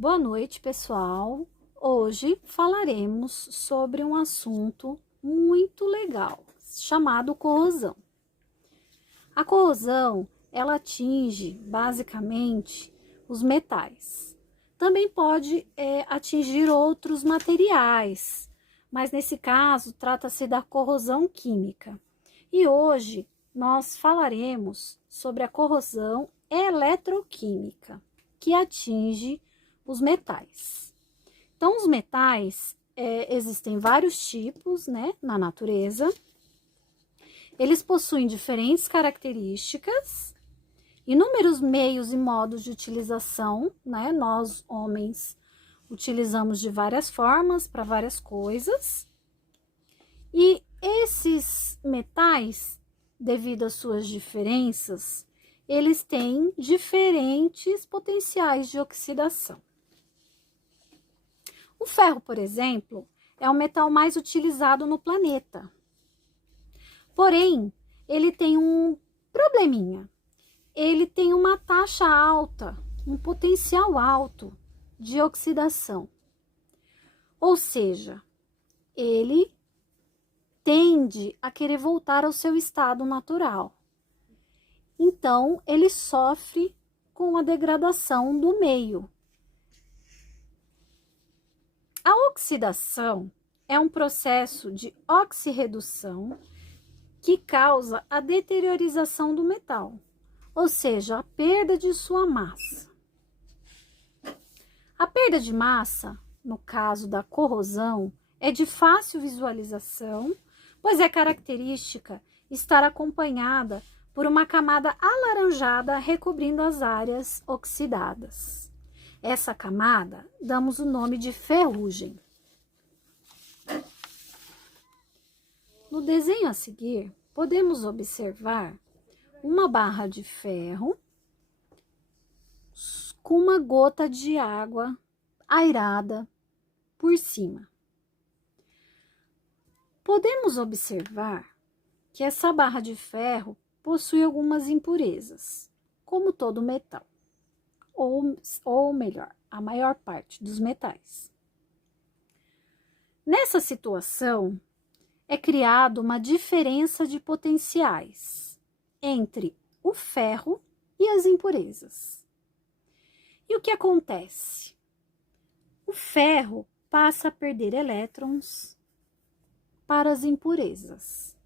Boa noite, pessoal. Hoje falaremos sobre um assunto muito legal, chamado corrosão. A corrosão, ela atinge basicamente os metais. Também pode atingir outros materiais, mas nesse caso trata-se da corrosão química. E hoje nós falaremos sobre a corrosão eletroquímica, que atinge os metais. Então, os metais, existem vários tipos, né, na natureza. Eles possuem diferentes características, inúmeros meios e modos de utilização, né? Nós, homens, utilizamos de várias formas para várias coisas. E esses metais, devido às suas diferenças, eles têm diferentes potenciais de oxidação. O ferro, por exemplo, é o metal mais utilizado no planeta. Porém, ele tem um probleminha. Ele tem uma taxa alta, um potencial alto de oxidação. Ou seja, ele tende a querer voltar ao seu estado natural. Então, ele sofre com a degradação do meio. A oxidação é um processo de oxirredução que causa a deteriorização do metal, ou seja, a perda de sua massa. A perda de massa, no caso da corrosão, é de fácil visualização, pois é característica estar acompanhada por uma camada alaranjada recobrindo as áreas oxidadas. Essa camada damos o nome de ferrugem. No desenho a seguir, podemos observar uma barra de ferro com uma gota de água airada por cima. Podemos observar que essa barra de ferro possui algumas impurezas, como todo metal, ou melhor, a maior parte dos metais. Nessa situação, é criada uma diferença de potenciais entre o ferro e as impurezas. E o que acontece? O ferro passa a perder elétrons para as impurezas.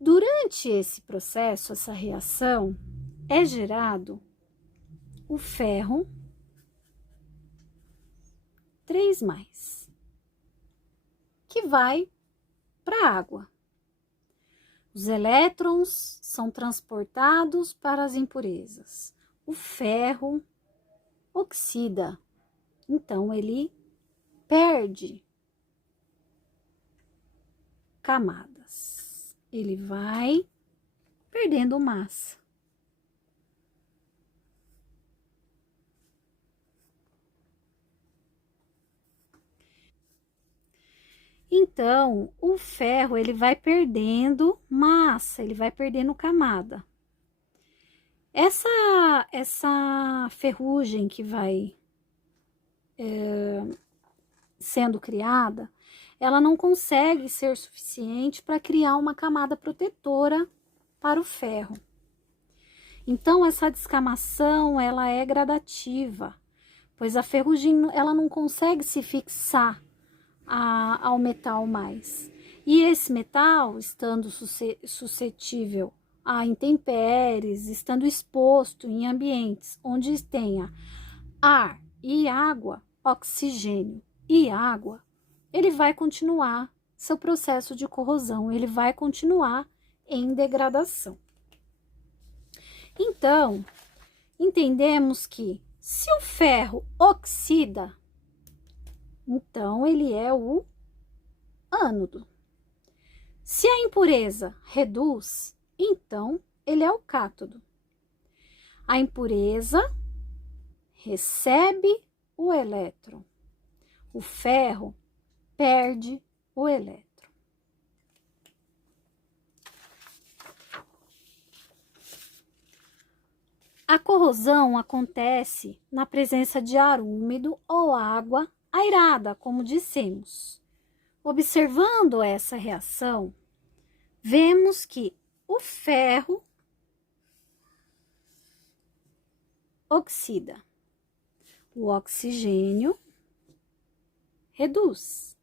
Durante esse processo, essa reação, é gerado o ferro 3+, que vai para a água. Os elétrons são transportados para as impurezas. O ferro oxida, então ele perde camadas. Ele vai perdendo massa. Então, o ferro, ele vai perdendo massa, ele vai perdendo camada. Essa ferrugem que vai sendo criada, ela não consegue ser suficiente para criar uma camada protetora para o ferro. Então, essa descamação, ela é gradativa, pois a ferrugem, ela não consegue se fixar ao metal mais. E esse metal, estando suscetível a intempéries, estando exposto em ambientes onde tenha ar e água, oxigênio e água, ele vai continuar seu processo de corrosão, ele vai continuar em degradação. Então, entendemos que se o ferro oxida, então ele é o ânodo. Se a impureza reduz, então ele é o cátodo. A impureza recebe o elétron. O ferro perde o elétron. A corrosão acontece na presença de ar úmido ou água airada, como dissemos. Observando essa reação, vemos que o ferro oxida, o oxigênio reduz,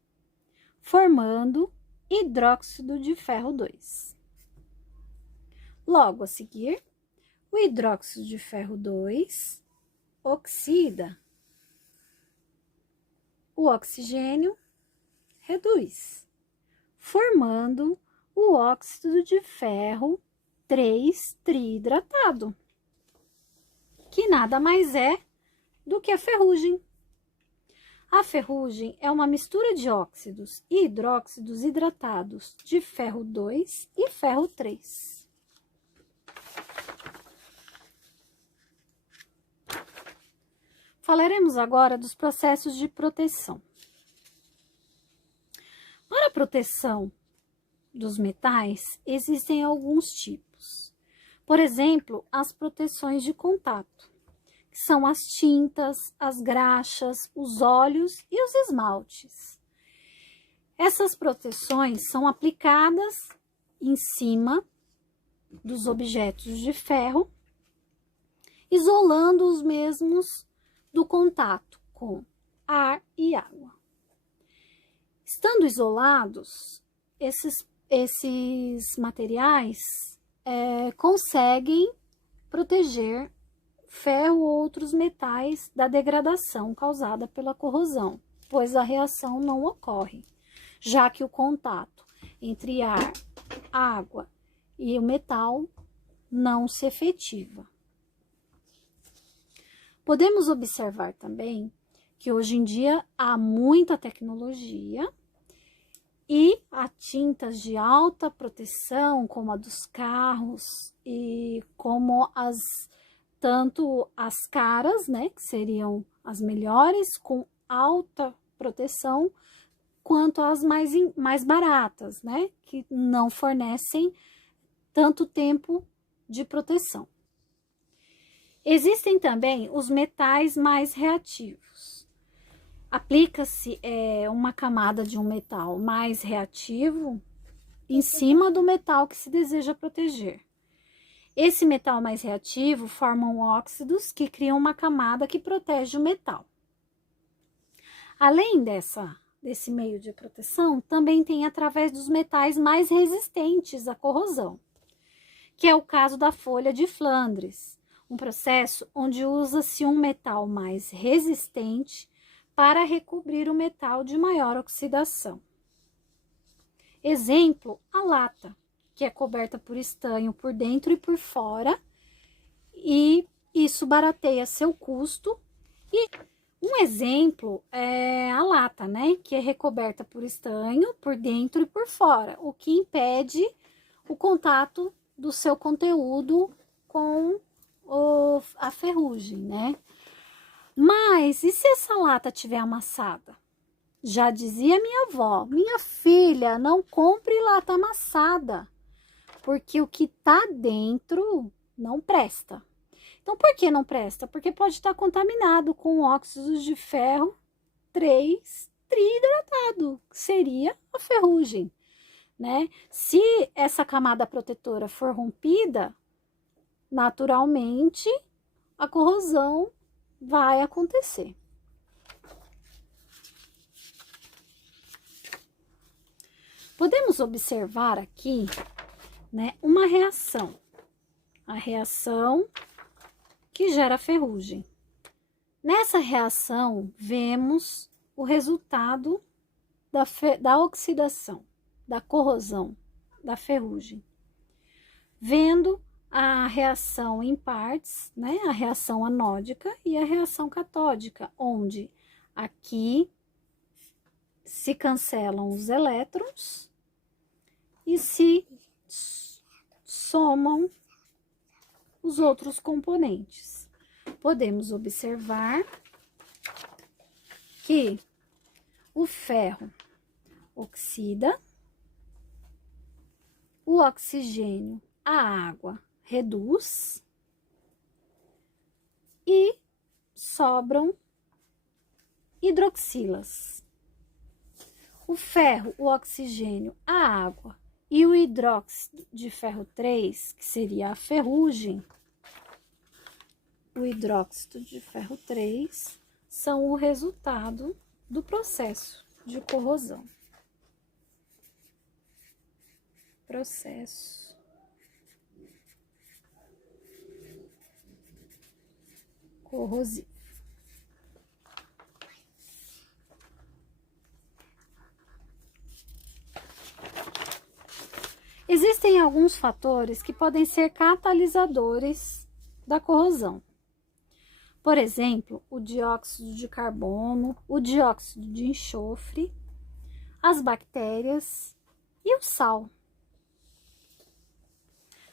formando hidróxido de ferro 2. Logo a seguir, o hidróxido de ferro 2 oxida, o oxigênio reduz, formando o óxido de ferro 3 triidratado, que nada mais é do que a ferrugem. A ferrugem é uma mistura de óxidos e hidróxidos hidratados de ferro 2 e ferro 3. Falaremos agora dos processos de proteção. Para a proteção dos metais, existem alguns tipos. Por exemplo, as proteções de contato, que são as tintas, as graxas, os óleos e os esmaltes. Essas proteções são aplicadas em cima dos objetos de ferro, isolando os mesmos do contato com ar e água. Estando isolados, esses materiais conseguem proteger ferro ou outros metais da degradação causada pela corrosão, pois a reação não ocorre, já que o contato entre ar, água e o metal não se efetiva. Podemos observar também que hoje em dia há muita tecnologia e há tintas de alta proteção, como a dos carros e como tanto as caras, né, que seriam as melhores com alta proteção, quanto as mais baratas, né, que não fornecem tanto tempo de proteção. Existem também os metais mais reativos. Aplica-se uma camada de um metal mais reativo em cima do metal que se deseja proteger. Esse metal mais reativo formam óxidos que criam uma camada que protege o metal. Além desse meio de proteção, também tem através dos metais mais resistentes à corrosão, que é o caso da folha de Flandres, um processo onde usa-se um metal mais resistente para recobrir o metal de maior oxidação. Exemplo, a lata, que é coberta por estanho por dentro e por fora, e isso barateia seu custo. E um exemplo é a lata, né, que é recoberta por estanho por dentro e por fora, o que impede o contato do seu conteúdo com a ferrugem, né? Mas e se essa lata estiver amassada? Já dizia minha avó, minha filha, não compre lata amassada, porque o que tá dentro não presta. Então, por que não presta? Porque pode estar contaminado com óxidos de ferro 3 triidratado, que seria a ferrugem, né? Se essa camada protetora for rompida, naturalmente a corrosão vai acontecer. Podemos observar aqui, né, uma reação. A reação que gera ferrugem. Nessa reação, vemos o resultado da oxidação, da corrosão, da ferrugem. Vendo a reação em partes, né, a reação anódica e a reação catódica, onde aqui se cancelam os elétrons e se somam os outros componentes. Podemos observar que o ferro oxida, o oxigênio, a água reduz e sobram hidroxilas. O ferro, o oxigênio, a água e o hidróxido de ferro 3, que seria a ferrugem, o hidróxido de ferro 3 são o resultado do processo de corrosão. Processo corrosivo. Existem alguns fatores que podem ser catalisadores da corrosão. Por exemplo, o dióxido de carbono, o dióxido de enxofre, as bactérias e o sal.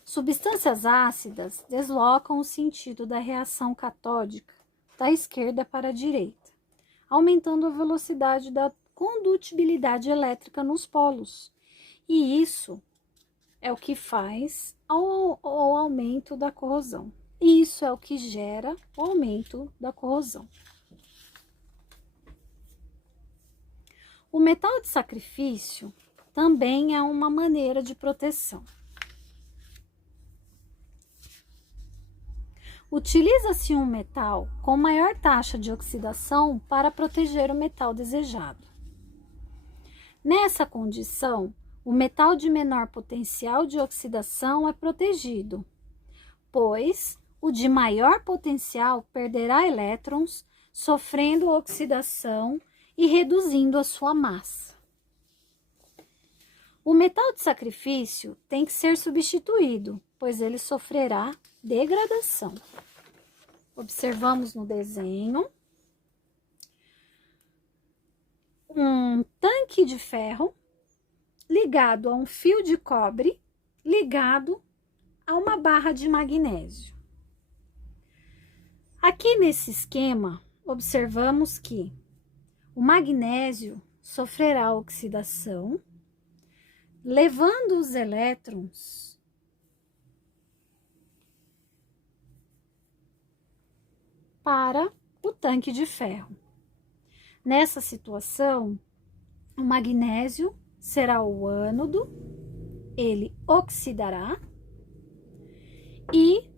Substâncias ácidas deslocam o sentido da reação catódica da esquerda para a direita, aumentando a velocidade da condutibilidade elétrica nos polos. E isso é o que faz o aumento da corrosão. E isso é o que gera o aumento da corrosão. O metal de sacrifício também é uma maneira de proteção. Utiliza-se um metal com maior taxa de oxidação para proteger o metal desejado. Nessa condição, o metal de menor potencial de oxidação é protegido, pois o de maior potencial perderá elétrons, sofrendo oxidação e reduzindo a sua massa. O metal de sacrifício tem que ser substituído, pois ele sofrerá degradação. Observamos no desenho um tanque de ferro ligado a um fio de cobre ligado a uma barra de magnésio. Aqui nesse esquema, observamos que o magnésio sofrerá oxidação, levando os elétrons para o tanque de ferro. Nessa situação, o magnésio será o ânodo, ele oxidará, e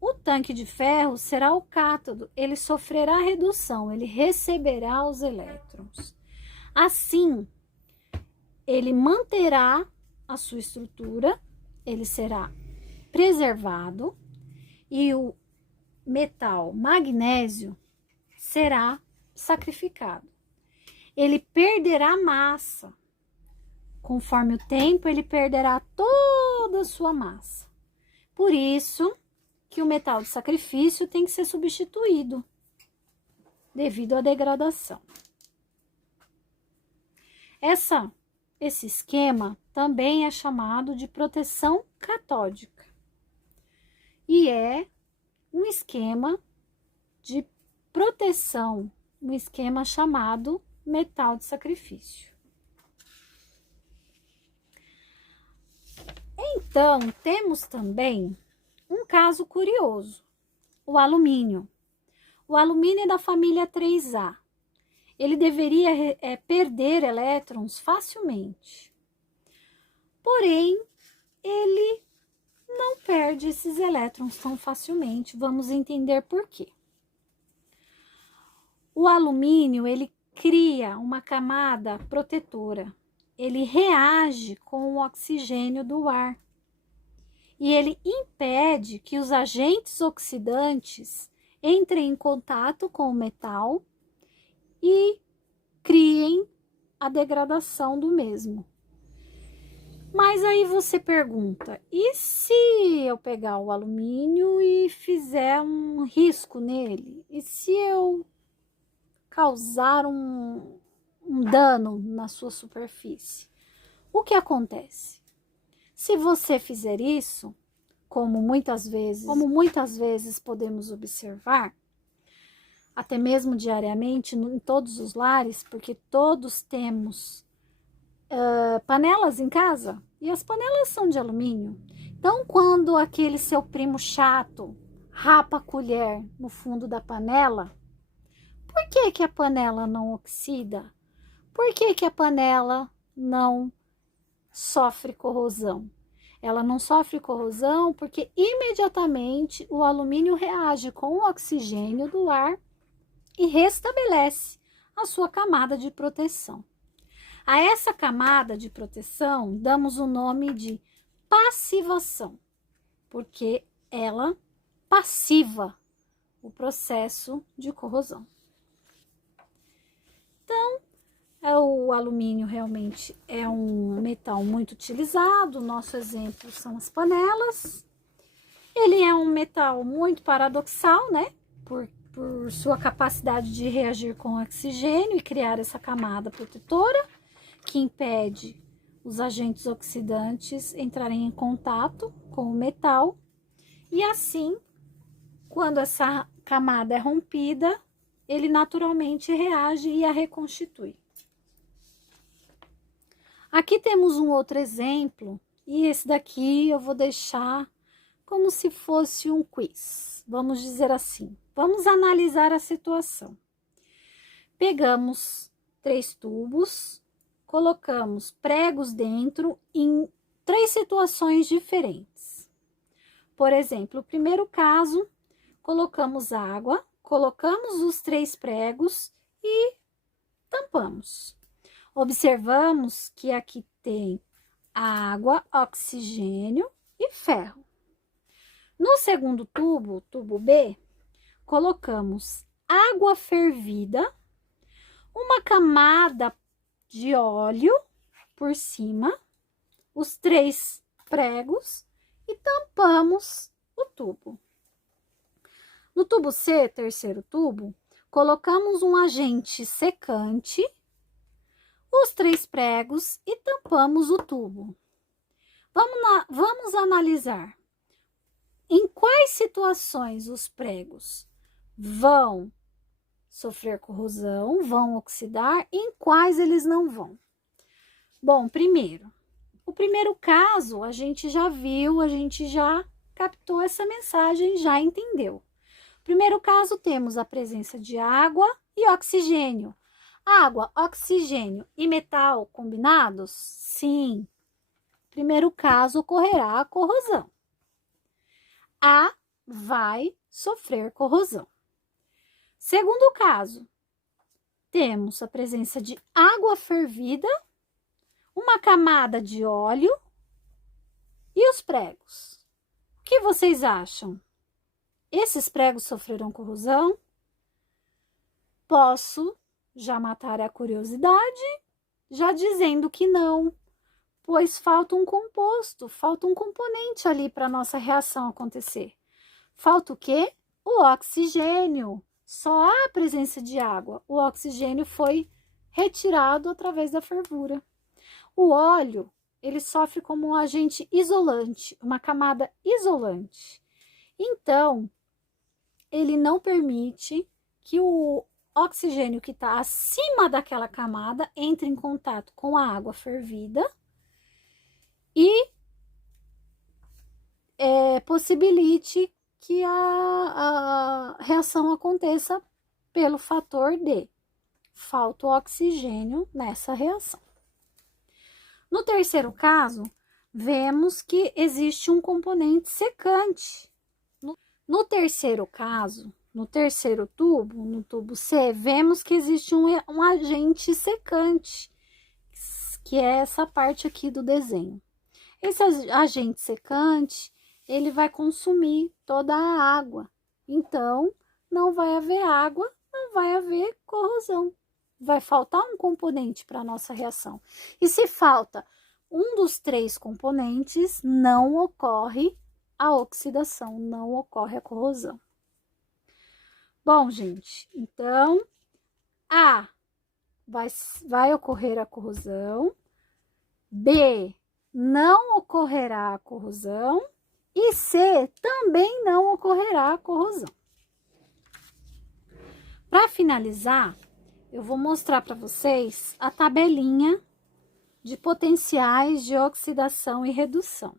o tanque de ferro será o cátodo, ele sofrerá redução, ele receberá os elétrons. Assim, ele manterá a sua estrutura, ele será preservado e o metal magnésio será sacrificado. Ele perderá massa. Conforme o tempo, ele perderá toda a sua massa. Por isso que o metal de sacrifício tem que ser substituído devido à degradação. Esse esquema também é chamado de proteção catódica e é um esquema de proteção, um esquema chamado metal de sacrifício. Então, temos também um caso curioso, o alumínio. O alumínio é da família 3A. Ele deveria perder elétrons facilmente. Porém, ele não perde esses elétrons tão facilmente. Vamos entender por quê. O alumínio, ele cria uma camada protetora. Ele reage com o oxigênio do ar. E ele impede que os agentes oxidantes entrem em contato com o metal e criem a degradação do mesmo. Mas aí você pergunta, e se eu pegar o alumínio e fizer um risco nele? E se eu causar um dano na sua superfície? O que acontece? Se você fizer isso, como muitas vezes podemos observar, até mesmo diariamente em todos os lares, porque todos temos panelas em casa e as panelas são de alumínio. Então, quando aquele seu primo chato rapa a colher no fundo da panela, por que que a panela não oxida? Por que que a panela não sofre corrosão? Ela não sofre corrosão porque imediatamente o alumínio reage com o oxigênio do ar e restabelece a sua camada de proteção. A essa camada de proteção damos o nome de passivação, porque ela passiva o processo de corrosão. Então, o alumínio realmente é um metal muito utilizado, nosso exemplo são as panelas. Ele é um metal muito paradoxal, né? Por sua capacidade de reagir com oxigênio e criar essa camada protetora, que impede os agentes oxidantes entrarem em contato com o metal. E assim, quando essa camada é rompida, ele naturalmente reage e a reconstitui. Aqui temos um outro exemplo, e esse daqui eu vou deixar como se fosse um quiz. Vamos dizer assim, vamos analisar a situação. Pegamos 3 tubos, colocamos pregos dentro em 3 situações diferentes. Por exemplo, o primeiro caso, colocamos água, colocamos os 3 pregos e tampamos. Observamos que aqui tem água, oxigênio e ferro. No segundo tubo, tubo B, colocamos água fervida, uma camada de óleo por cima, os 3 pregos e tampamos o tubo. No tubo C, terceiro tubo, colocamos um agente secante, os 3 pregos e tampamos o tubo. Vamos analisar em quais situações os pregos vão sofrer corrosão, vão oxidar, e em quais eles não vão. Bom, o primeiro caso a gente já viu, a gente já captou essa mensagem, já entendeu. Primeiro caso, temos a presença de água e oxigênio. Água, oxigênio e metal combinados? Sim. Primeiro caso, ocorrerá a corrosão. A vai sofrer corrosão. Segundo caso, temos a presença de água fervida, uma camada de óleo e os pregos. O que vocês acham? Esses pregos sofrerão corrosão? Posso já matar a curiosidade, já dizendo que não, pois falta um composto, falta um componente ali para a nossa reação acontecer. Falta o quê? O oxigênio. Só há a presença de água. O oxigênio foi retirado através da fervura. O óleo, ele sofre como um agente isolante, uma camada isolante. Então, ele não permite que o oxigênio que está acima daquela camada entre em contato com a água fervida e possibilite que a reação aconteça pelo fator de falta oxigênio nessa reação. No terceiro caso, vemos que existe um componente secante. No terceiro caso, no terceiro tubo, no tubo C, vemos que existe um agente secante, que é essa parte aqui do desenho. Esse agente secante, ele vai consumir toda a água. Então, não vai haver água, não vai haver corrosão. Vai faltar um componente para a nossa reação. E se falta um dos 3 componentes, não ocorre a oxidação, não ocorre a corrosão. Bom, gente, então, A, vai ocorrer a corrosão, B, não ocorrerá a corrosão, e C, também não ocorrerá a corrosão. Para finalizar, eu vou mostrar para vocês a tabelinha de potenciais de oxidação e redução.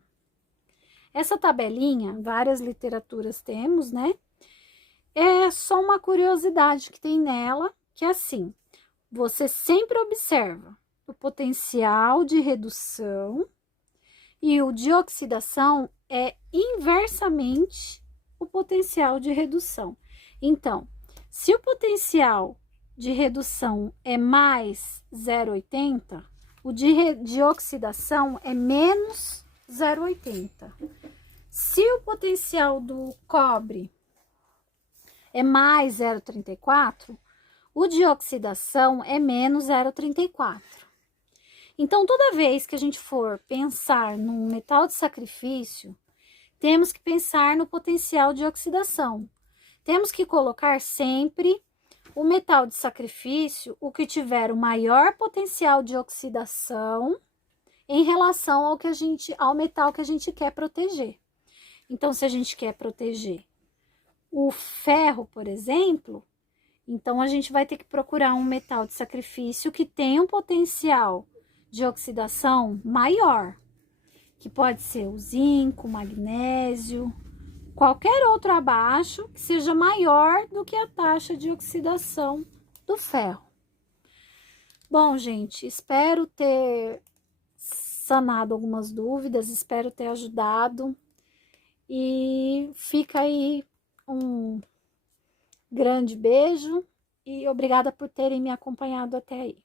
Essa tabelinha, várias literaturas temos, né? É só uma curiosidade que tem nela, que é assim, você sempre observa o potencial de redução e o de oxidação é inversamente o potencial de redução. Então, se o potencial de redução é mais 0,80, o de oxidação é menos 0,80. Se o potencial do cobre é mais 0,34, o de oxidação é menos 0,34. Então, toda vez que a gente for pensar num metal de sacrifício, temos que pensar no potencial de oxidação. Temos que colocar sempre o metal de sacrifício, o que tiver o maior potencial de oxidação em relação ao metal que a gente quer proteger. Então, se a gente quer proteger o ferro, por exemplo, então a gente vai ter que procurar um metal de sacrifício que tenha um potencial de oxidação maior, que pode ser o zinco, o magnésio, qualquer outro abaixo que seja maior do que a taxa de oxidação do ferro. Bom, gente, espero ter sanado algumas dúvidas, espero ter ajudado e fica aí um grande beijo e obrigada por terem me acompanhado até aí.